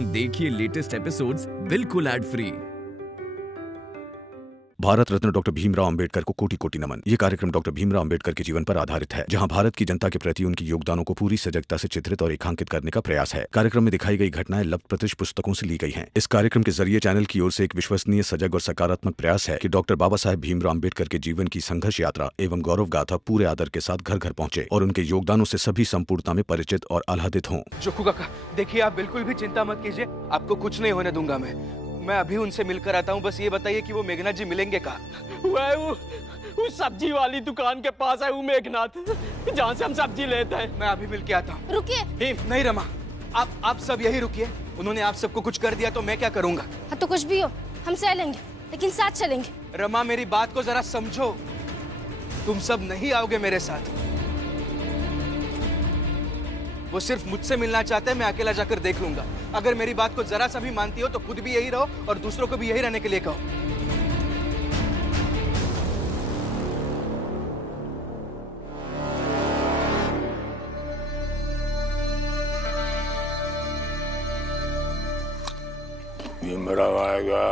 देखिए latest episodes बिल्कुल ad free. Bharat Ratna doctor Bhimrao Ambedkar को कोटि कोटि नमन। ये कार्यक्रम डॉक्टर भीमराव अंबेडकर के जीवन पर आधारित है, जहां भारत की जनता के प्रति उनके योगदानों को पूरी सजगता से चित्रित और रेखांकित करने का प्रयास है। कार्यक्रम में दिखाई गई घटनाएं लब्ध पुस्तकों से ली गई हैं। इस कार्यक्रम के जरिए चैनल की ओर से एक विश्वसनीय, सजग और सकारात्मक प्रयास है कि डॉक्टर बाबा साहेब भीमराव अंबेडकर के जीवन की संघर्ष यात्रा एवं गौरव गाथा पूरे आदर के साथ घर घर पहुंचे और उनके योगदानों से सभी संपूर्णता में परिचित और आह्लादित हों। जोखू काका, देखिए आप बिल्कुल भी चिंता मत कीजिए, आपको कुछ नहीं होने दूंगा मैं अभी उनसे मिलकर आता हूँ। बस ये बताइए कि वो मेघनाथ जी मिलेंगे कहाँ? वो सब्जी वाली दुकान के पास है वो मेघनाथ, जहाँ से हम सब्जी लेते हैं। मैं अभी मिल के आता हूँ। रुकिए। नहीं रमा, आप सब यही रुकिए। उन्होंने आप सबको कुछ कर दिया तो मैं क्या करूँगा? हाँ तो कुछ भी हो, हम सह लेंगे, लेकिन साथ चलेंगे। रमा मेरी बात को जरा समझो, तुम सब नहीं आओगे मेरे साथ। वो सिर्फ मुझसे मिलना चाहते हैं, मैं अकेला जाकर देख लूंगा। अगर मेरी बात को जरा सा भी मानती हो तो खुद भी यही रहो और दूसरों को भी यही रहने के लिए कहो। भीमराव आएगा।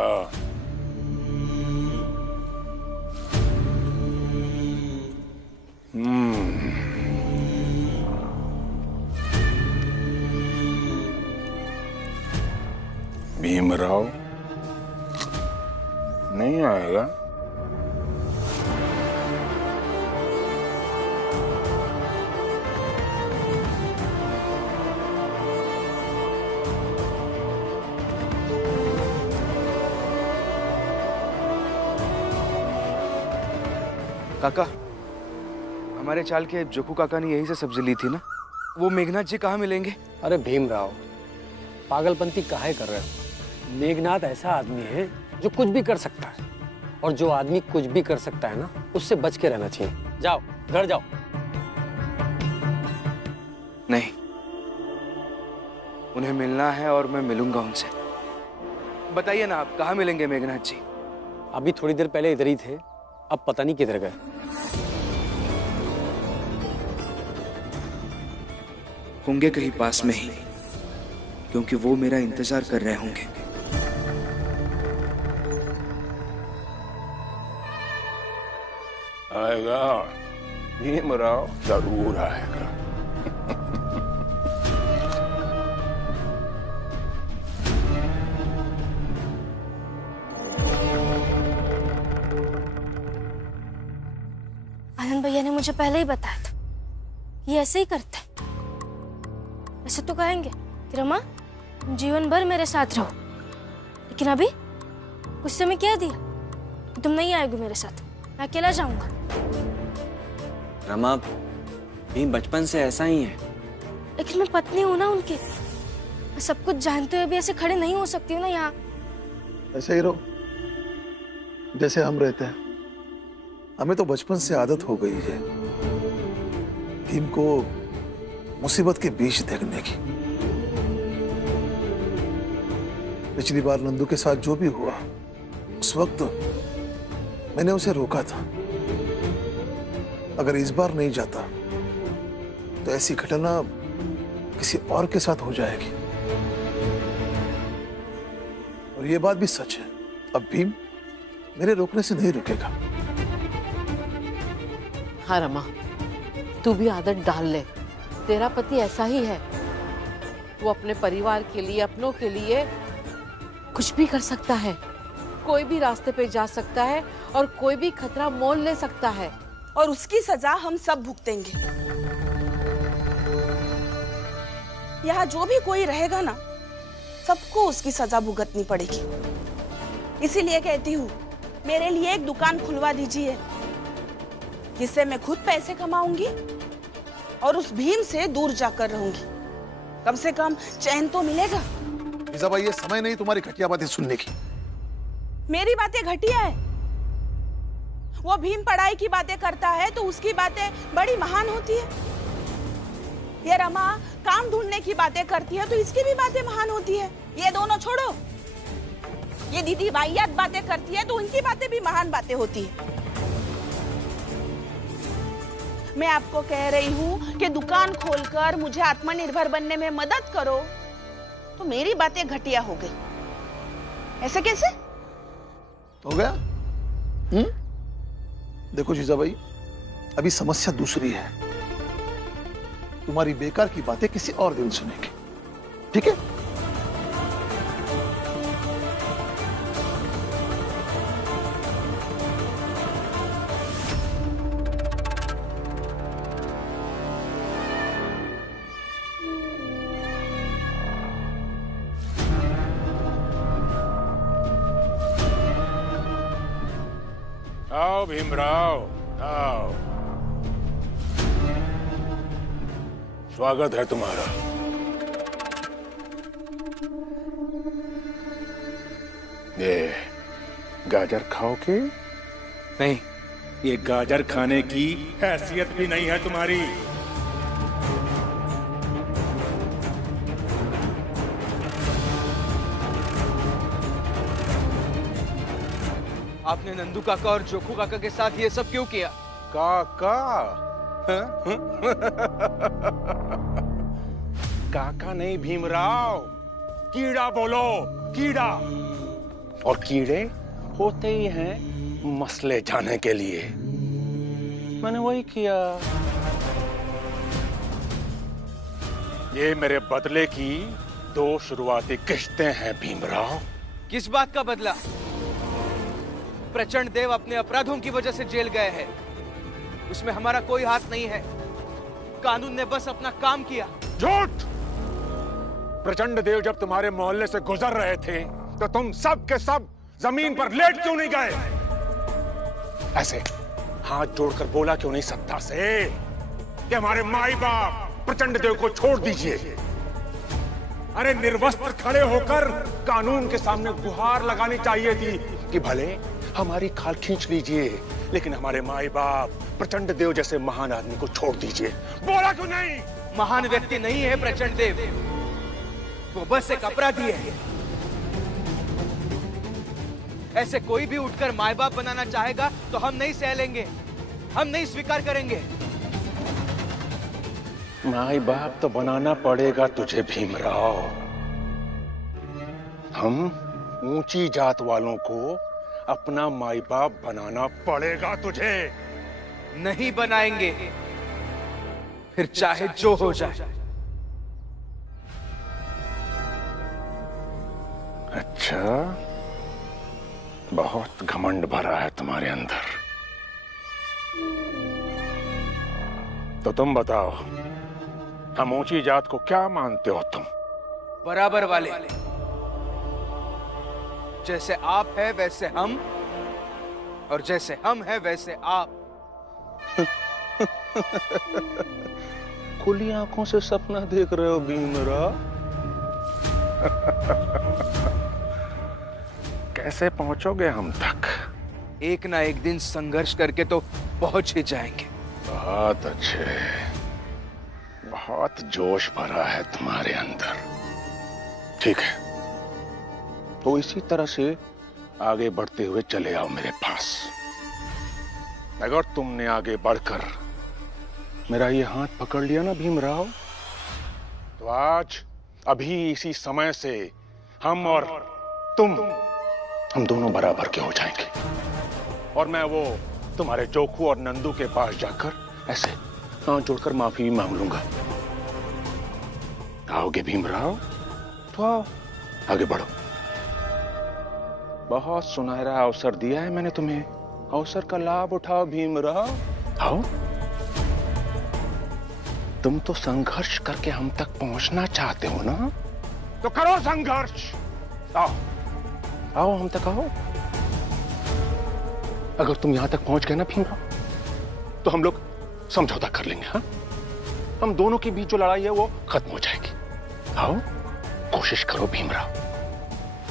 भीमराव नहीं आएगा। काका, हमारे चाल के जोखू काका ने यही से सब्जी ली थी ना? वो मेघनाथ जी कहाँ मिलेंगे? अरे भीमराव, पागलपंती काहे कर रहे हो? मेघनाथ ऐसा आदमी है जो कुछ भी कर सकता है, और जो आदमी कुछ भी कर सकता है ना, उससे बच के रहना चाहिए। जाओ घर जाओ। नहीं, उन्हें मिलना है और मैं मिलूंगा उनसे। बताइए ना, आप कहाँ मिलेंगे मेघनाथ जी? अभी थोड़ी देर पहले इधर ही थे, अब पता नहीं किधर गए। होंगे कहीं पास में ही, क्योंकि वो मेरा इंतजार कर रहे होंगे। आएगा, भीमराव जरूर आएगा। आनंद भैया ने मुझे पहले ही बताया था, ये ऐसे ही करते हैं। ऐसे तो कहेंगे कि रमा जीवन भर मेरे साथ रहो, लेकिन अभी गुस्से में कह दिया तुम नहीं आएगी मेरे साथ, मैं अकेला जाऊंगा। रमा, भीम बचपन से ऐसा ही है। लेकिन मैं पत्नी हूं ना उनकी, मैं सब कुछ जानते हुए भी ऐसे खड़े नहीं हो सकती हूँ ना यहाँ। ऐसे ही रहो जैसे हम रहते हैं। हमें तो बचपन से आदत हो गई है भीम को मुसीबत के बीच देखने की। पिछली बार नंदू के साथ जो भी हुआ, उस वक्त मैंने उसे रोका था। अगर इस बार नहीं जाता तो ऐसी घटना किसी और के साथ हो जाएगी। और ये बात भी सच है, अब भीम मेरे रोकने से नहीं रुकेगा। हाँ रमा, तू भी आदत डाल ले। तेरा पति ऐसा ही है, वो अपने परिवार के लिए, अपनों के लिए कुछ भी कर सकता है। कोई भी रास्ते पे जा सकता है और कोई भी खतरा मोल ले सकता है, और उसकी सजा हम सब भुगतेंगे। यहाँ जो भी कोई रहेगा ना, सबको उसकी सजा भुगतनी पड़ेगी। इसीलिए कहती हूँ, मेरे लिए एक दुकान खुलवा दीजिए, जिससे मैं खुद पैसे कमाऊंगी और उस भीम से दूर जाकर रहूंगी। कम से कम चैन तो मिलेगा। भाई, ये समय नहीं तुम्हारी घटिया बातें सुनने की। मेरी बातें घटिया है? वो भीम पढ़ाई की बातें करता है तो उसकी बातें बड़ी महान होती है। ये रमा काम ढूंढने की बातें करती है तो इसकी भी बातें महान होती है। ये दोनों छोड़ो, ये दीदी वाहियात बातें करती है तो उनकी बातें भी महान बातें होती है। मैं आपको कह रही हूँ कि दुकान खोलकर मुझे आत्मनिर्भर बनने में मदद करो, तो मेरी बातें घटिया हो गई। ऐसे कैसे हो गया? देखो जीजाबाई, अभी समस्या दूसरी है। तुम्हारी बेकार की बातें किसी और दिन सुनेंगे, ठीक है? आओ भीमराव, आओ। स्वागत है तुम्हारा। ये गाजर खाओगे? नहीं। ये गाजर खाने की हैसियत भी नहीं है तुम्हारी। आपने नंदू काका और जोखू काका के साथ ये सब क्यों किया? काका? काका नहीं भीमराव, कीड़ा बोलो, कीड़ा। और कीड़े होते ही हैं मसले जाने के लिए। मैंने वही किया। ये मेरे बदले की 2 शुरुआती किश्तें हैं भीमराव। किस बात का बदला? प्रचंड देव अपने अपराधों की वजह से जेल गए हैं। उसमें हमारा कोई हाथ नहीं है। कानून ने बस अपना काम किया। झूठ! प्रचंड देव जब तुम्हारे मोहल्ले से गुजर रहे थे तो तुम सब के सब जमीन पर लेट क्यों नहीं गए? ऐसे हाथ जोड़कर बोला क्यों नहीं सत्ता से कि हमारे माई बाप प्रचंड देव को छोड़ दीजिए? अरे निर्वस्त्र खड़े होकर कानून के सामने गुहार लगानी चाहिए थी कि भले हमारी खाल खींच लीजिए, लेकिन हमारे माई बाप प्रचंड देव जैसे महान आदमी को छोड़ दीजिए। बोला क्यों नहीं? महान व्यक्ति नहीं है प्रचंड देव, वो बस एक अपराधी है। ऐसे कोई भी उठकर माई बाप बनाना चाहेगा तो हम नहीं सह लेंगे, हम नहीं स्वीकार करेंगे। माई बाप तो बनाना पड़ेगा तुझे भीमराव। हम ऊंची जात वालों को अपना माई बाप बनाना पड़ेगा तुझे। नहीं बनाएंगे, फिर चाहे जो हो जाए। अच्छा, बहुत घमंड भरा है तुम्हारे अंदर। तो तुम बताओ, हम ऊंची जात को क्या मानते हो तुम? बराबर वाले। जैसे आप है वैसे हम, और जैसे हम है वैसे आप। खुली आंखों से सपना देख रहे हो भीमराव? कैसे पहुंचोगे हम तक? एक ना एक दिन संघर्ष करके तो पहुंच ही जाएंगे। बहुत अच्छे, बहुत जोश भरा है तुम्हारे अंदर। ठीक है, तो इसी तरह से आगे बढ़ते हुए चले आओ मेरे पास। अगर तुमने आगे बढ़कर मेरा ये हाथ पकड़ लिया ना भीमराव, तो आज अभी इसी समय से हम और तुम, हम दोनों बराबर के हो जाएंगे। और मैं वो तुम्हारे जोखू और नंदू के पास जाकर ऐसे हाथ जोड़कर माफी मांग लूंगा। आओगे भीमराव? तो आओ, आगे बढ़ो। बहुत सुनहरा अवसर दिया है मैंने तुम्हें, अवसर का लाभ उठाओ भीमराव। आओ। तुम तो संघर्ष करके हम तक पहुंचना चाहते हो ना, तो करो संघर्ष। आओ आओ, हम तक आओ। अगर तुम यहां तक पहुंच गए ना भीमराव, तो हम लोग समझौता कर लेंगे। हाँ, हम दोनों के बीच जो लड़ाई है वो खत्म हो जाएगी। आओ, कोशिश करो भीमराव,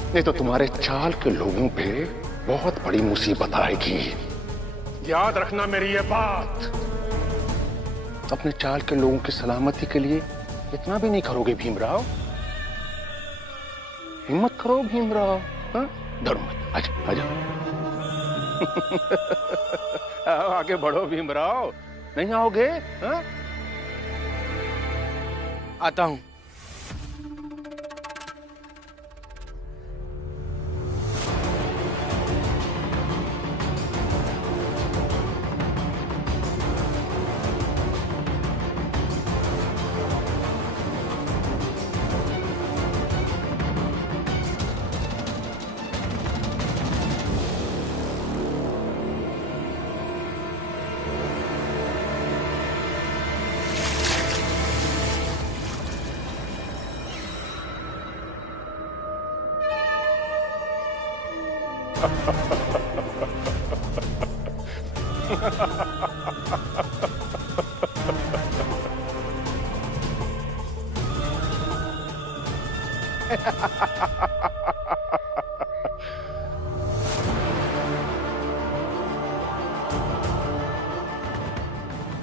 नहीं तो तुम्हारे चाल के लोगों पे बहुत बड़ी मुसीबत आएगी। याद रखना मेरी ये बात। अपने चाल के लोगों की सलामती के लिए इतना भी नहीं करोगे भीमराव? हिम्मत करो भीमराव। हाँ, डरो मत, आजा आजा। आओ, आगे बढ़ो भीमराव। नहीं आओगे? हाँ? आता हूं।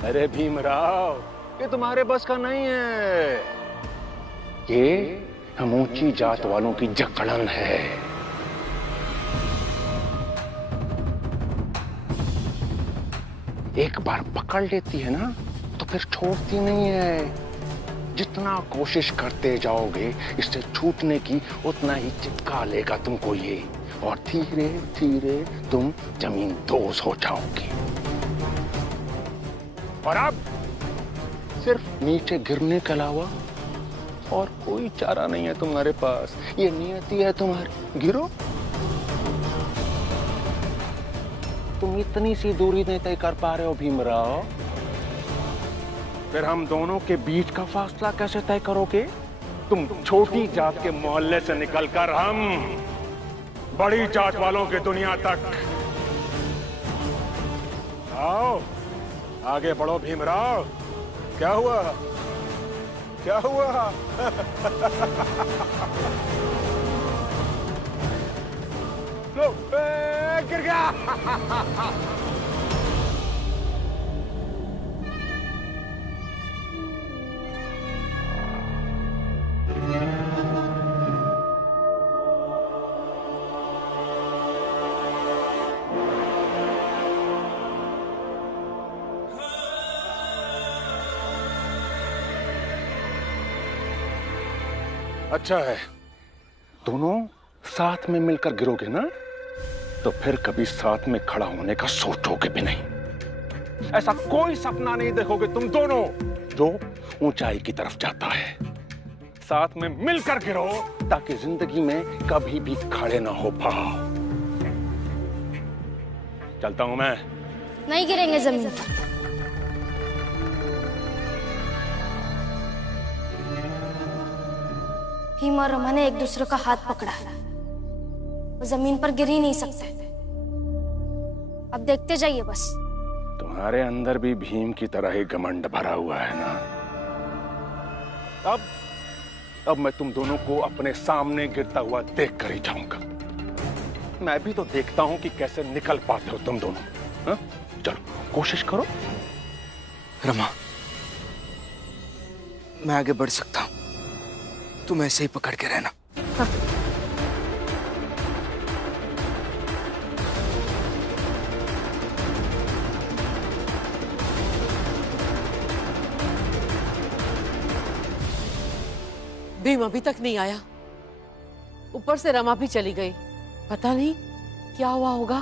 अरे भीमराव, ये तुम्हारे बस का नहीं है। ये हम ऊंची जात वालों की जकड़न है। एक बार पकड़ लेती है ना तो फिर छोड़ती नहीं है। जितना कोशिश करते जाओगे इससे छूटने की, उतना ही चिपका लेगा तुमको ये, और धीरे धीरे तुम जमीन दोज हो जाओगी। और अब सिर्फ नीचे गिरने के अलावा और कोई चारा नहीं है तुम्हारे पास। ये नियति है तुम्हारी, गिरो। तुम इतनी सी दूरी नहीं तय कर पा रहे हो भीमराव, फिर हम दोनों के बीच का फासला कैसे तय करोगे? तुम छोटी जात के मोहल्ले से निकलकर हम बड़ी जात वालों की दुनिया तक। आओ आगे बढ़ो भीमराव। क्या हुआ? क्या हुआ? लो, गिर गया। अच्छा है, दोनों साथ में मिलकर गिरोगे ना तो फिर कभी साथ में खड़ा होने का सोचोगे भी नहीं। ऐसा कोई सपना नहीं देखोगे तुम दोनों जो ऊंचाई की तरफ जाता है। साथ में मिलकर गिरो ताकि जिंदगी में कभी भी खड़े ना हो पाओ। चलता हूं मैं। नहीं गिरेंगे जमीन पर। भीम और रमा ने एक दूसरे का हाथ पकड़ा है, वो जमीन पर गिर ही नहीं सकते। अब देखते जाइए बस। तुम्हारे अंदर भी भीम की तरह ही घमंड भरा हुआ है ना। अब मैं तुम दोनों को अपने सामने गिरता हुआ देख कर ही जाऊंगा। मैं भी तो देखता हूं कि कैसे निकल पाते हो तुम दोनों। हा? चलो कोशिश करो। रमा, मैं आगे बढ़ सकता हूं, तुम ऐसे ही पकड़ के रहना। हाँ। भीम अभी तक नहीं आया, ऊपर से रमा भी चली गई। पता नहीं क्या हुआ होगा।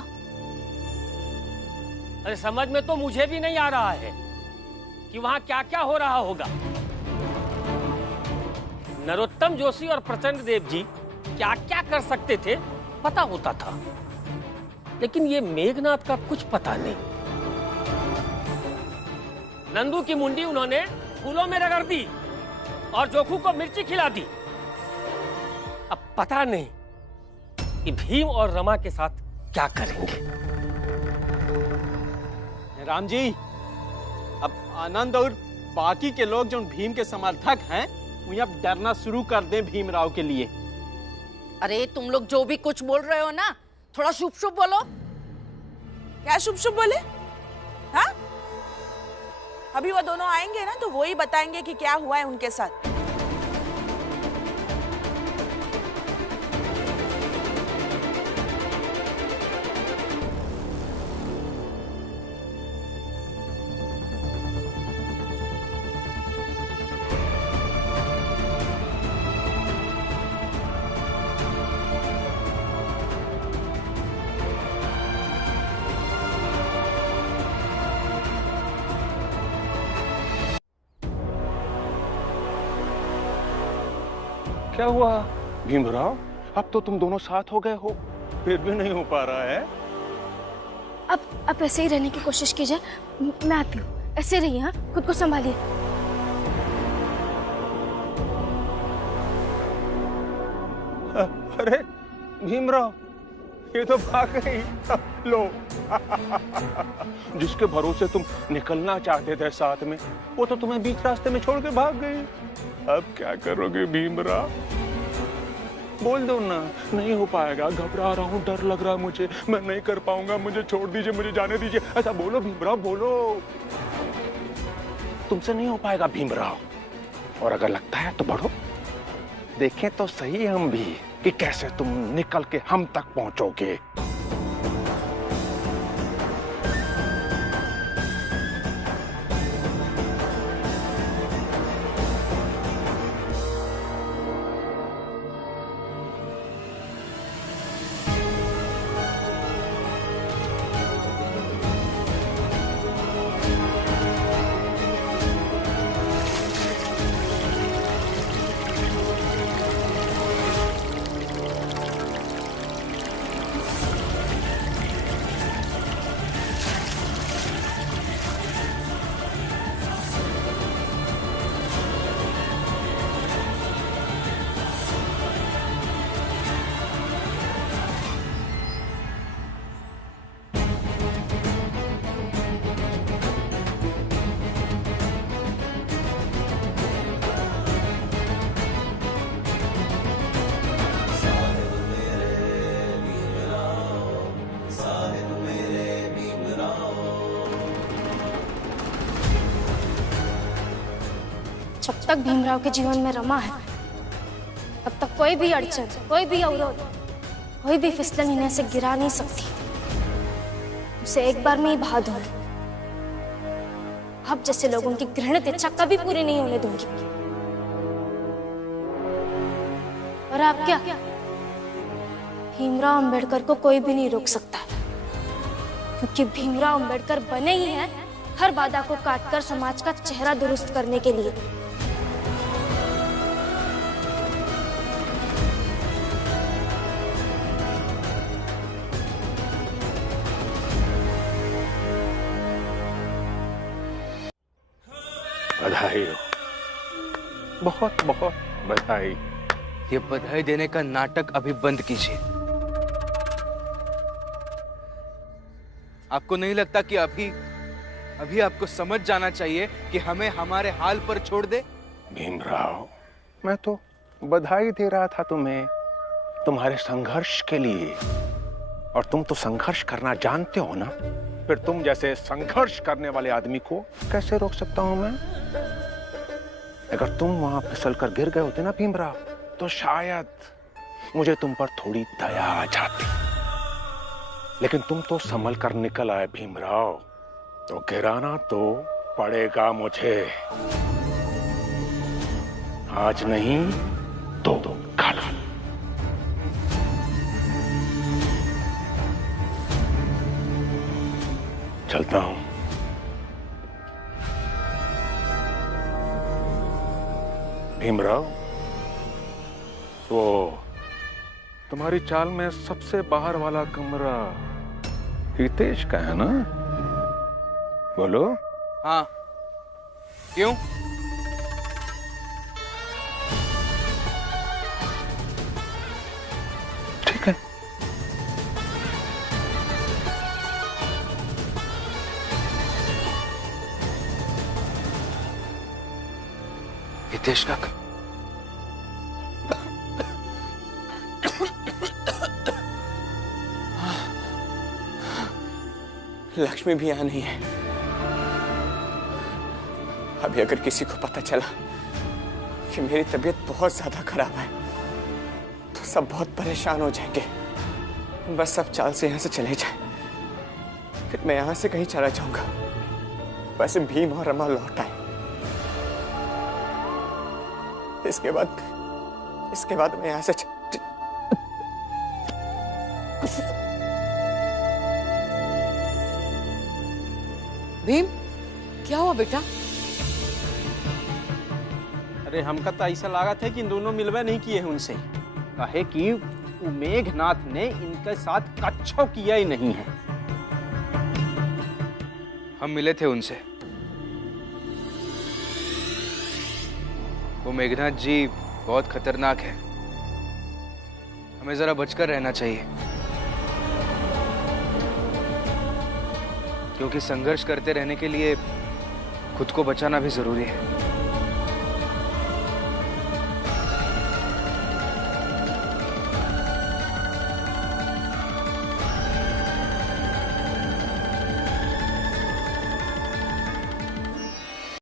अरे समझ में तो मुझे भी नहीं आ रहा है कि वहां क्या क्या हो रहा होगा। नरोत्तम जोशी और प्रचंड देव जी क्या क्या कर सकते थे पता होता था, लेकिन ये मेघनाथ का कुछ पता नहीं। नंदू की मुंडी उन्होंने फूलों में रगड़ दी और जोखू को मिर्ची खिला दी। अब पता नहीं कि भीम और रमा के साथ क्या करेंगे। राम जी, अब आनंद और बाकी के लोग जो भीम के समर्थक हैं वो अब डरना शुरू कर दें भीमराव के लिए। अरे तुम लोग जो भी कुछ बोल रहे हो ना, थोड़ा शुभ शुभ बोलो। क्या शुभ शुभ बोले? हाँ, अभी वो दोनों आएंगे ना तो वो ही बताएंगे कि क्या हुआ है उनके साथ। क्या हुआ भीमराव? अब तो तुम दोनों साथ हो गए हो, फिर भी नहीं हो पा रहा है। अब ऐसे ही रहने की कोशिश कीजिए। मैं आती हूँ, ऐसे रहिए। हाँ, खुद को संभालिए। अरे भीमराव, ये तो भाग गई। लो जिसके भरोसे तुम निकलना चाहते थे साथ में, वो तो तुम्हें बीच रास्ते में छोड़ के भाग गई। अब क्या करोगे भीमराव? बोल दो ना, नहीं हो पाएगा, घबरा रहा हूँ, डर लग रहा है मुझे, मैं नहीं कर पाऊंगा, मुझे छोड़ दीजिए, मुझे जाने दीजिए। ऐसा बोलो भीमराव, बोलो। तुमसे नहीं हो पाएगा भीमराव, और अगर लगता है तो बढ़ो, देखें तो सही हम भी कि कैसे तुम निकल के हम तक पहुंचोगे। जब तक भीमराव के जीवन में रमा है, तब तक कोई भी अड़चन, कोई भी अवरोध, कोई भी फिसलन इन्हें से गिरा नहीं सकती। उसे एक बार में ही बहा दूंगी। आप जैसे लोगों की घृणित इच्छा कभी पूरी नहीं होने दूंगी। और आप क्या, भीमराव अंबेडकर को कोई भी नहीं रोक सकता, क्योंकि भीमराव अंबेडकर बने ही हैं हर बाधा को काटकर समाज का चेहरा दुरुस्त करने के लिए। बधाई हो, बहुत बहुत बधाई। ये बधाई देने का नाटक अभी बंद कीजिए। आपको नहीं लगता कि अभी आपको समझ जाना चाहिए कि हमें हमारे हाल पर छोड़ दे? भीमराव, मैं तो बधाई दे रहा था तुम्हें, तुम्हारे संघर्ष के लिए। और तुम तो संघर्ष करना जानते हो ना, फिर तुम जैसे संघर्ष करने वाले आदमी को कैसे रोक सकता हूं मैं? अगर तुम वहां फिसल कर गिर गए होते ना भीमराव, तो शायद मुझे तुम पर थोड़ी दया आ जाती। लेकिन तुम तो संभल कर निकल आए भीमराव, तो गिराना तो पड़ेगा मुझे। आज नहीं तो कल। चलता हूं। भीमराव, वो तुम्हारी चाल में सबसे बाहर वाला कमरा हितेश का है ना? बोलो। हाँ, क्यों? ठीक है। हितेश का लक्ष्मी भी यहाँ नहीं है। अभी अगर किसी को पता चला कि मेरी तबीयत बहुत ज्यादा खराब है, तो सब बहुत परेशान हो जाएंगे। बस सब चाल से यहाँ से चले जाए, फिर मैं यहाँ से कहीं चला जाऊंगा। वैसे भीम और रमा लौट आए। इसके बाद मैं यहाँ से भीम, क्या हुआ बेटा? अरे हमका तो ऐसा लगा था कि इन दोनों मिलवा नहीं किए हैं उनसे, काहे कि मेघनाथ ने इनके साथ कच्छो किया ही नहीं है। हम मिले थे उनसे। वो मेघनाथ जी बहुत खतरनाक है, हमें जरा बचकर रहना चाहिए। क्योंकि संघर्ष करते रहने के लिए खुद को बचाना भी जरूरी है।